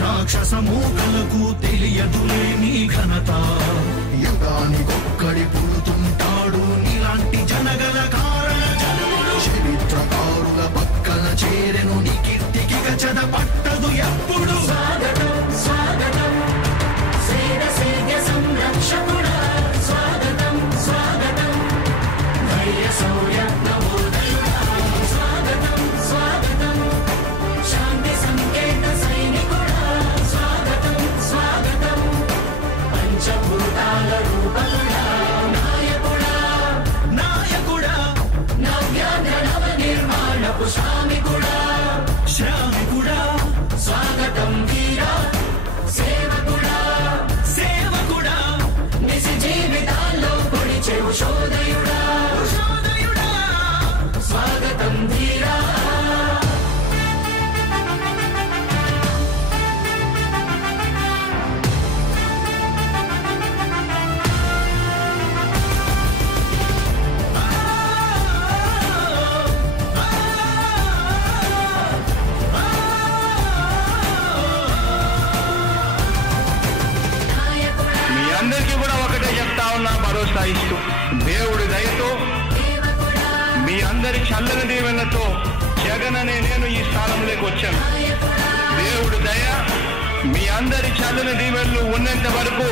రాక్షస మూకలకు తెలియదులే నీ ఘనత. యుగానికొక్కడి పుడుతుంటాడు నీలాంటి జనగల కారణ జన్ముడు. చరిత్రకారుల పక్కన చేరెను నీ కీర్తికి గచద పట్టదు ఎప్పుడు. స్వాగతం స్వాగతం సేన సంరక్షకుడా, స్వాగతం స్వాగతం ధైర్య శౌర్య నవోదయుడా, స్వాగతం స్వాగతం శాంతి సంకేత సైనికుడా, స్వాగతం స్వాగతం పంచభూతాల రూపకుడా, నాయకుడా నాయకుడా నవ్యాంధ్ర నవ నిర్మాణపు శ్రామికుడా, శ్రామికుడా స్వాగతం వీరా సేవకుడా, సేవకుడా నిజ జీవితాల్లో పొడిచెవు శోదయుడా, శోదయుడా స్వాగతం ధీరా. మీ అందరికీ కూడా ఒకటే చెప్తా ఉన్నా, భరోసా ఇస్తూ దేవుడి దయతో మీ అందరి చల్లని దీవెనతో జగన్ అనే నేను ఈ స్థానంలోకి వచ్చాను. దేవుడి దయ మీ అందరి చల్లని దీవెనలు ఉన్నంత వరకు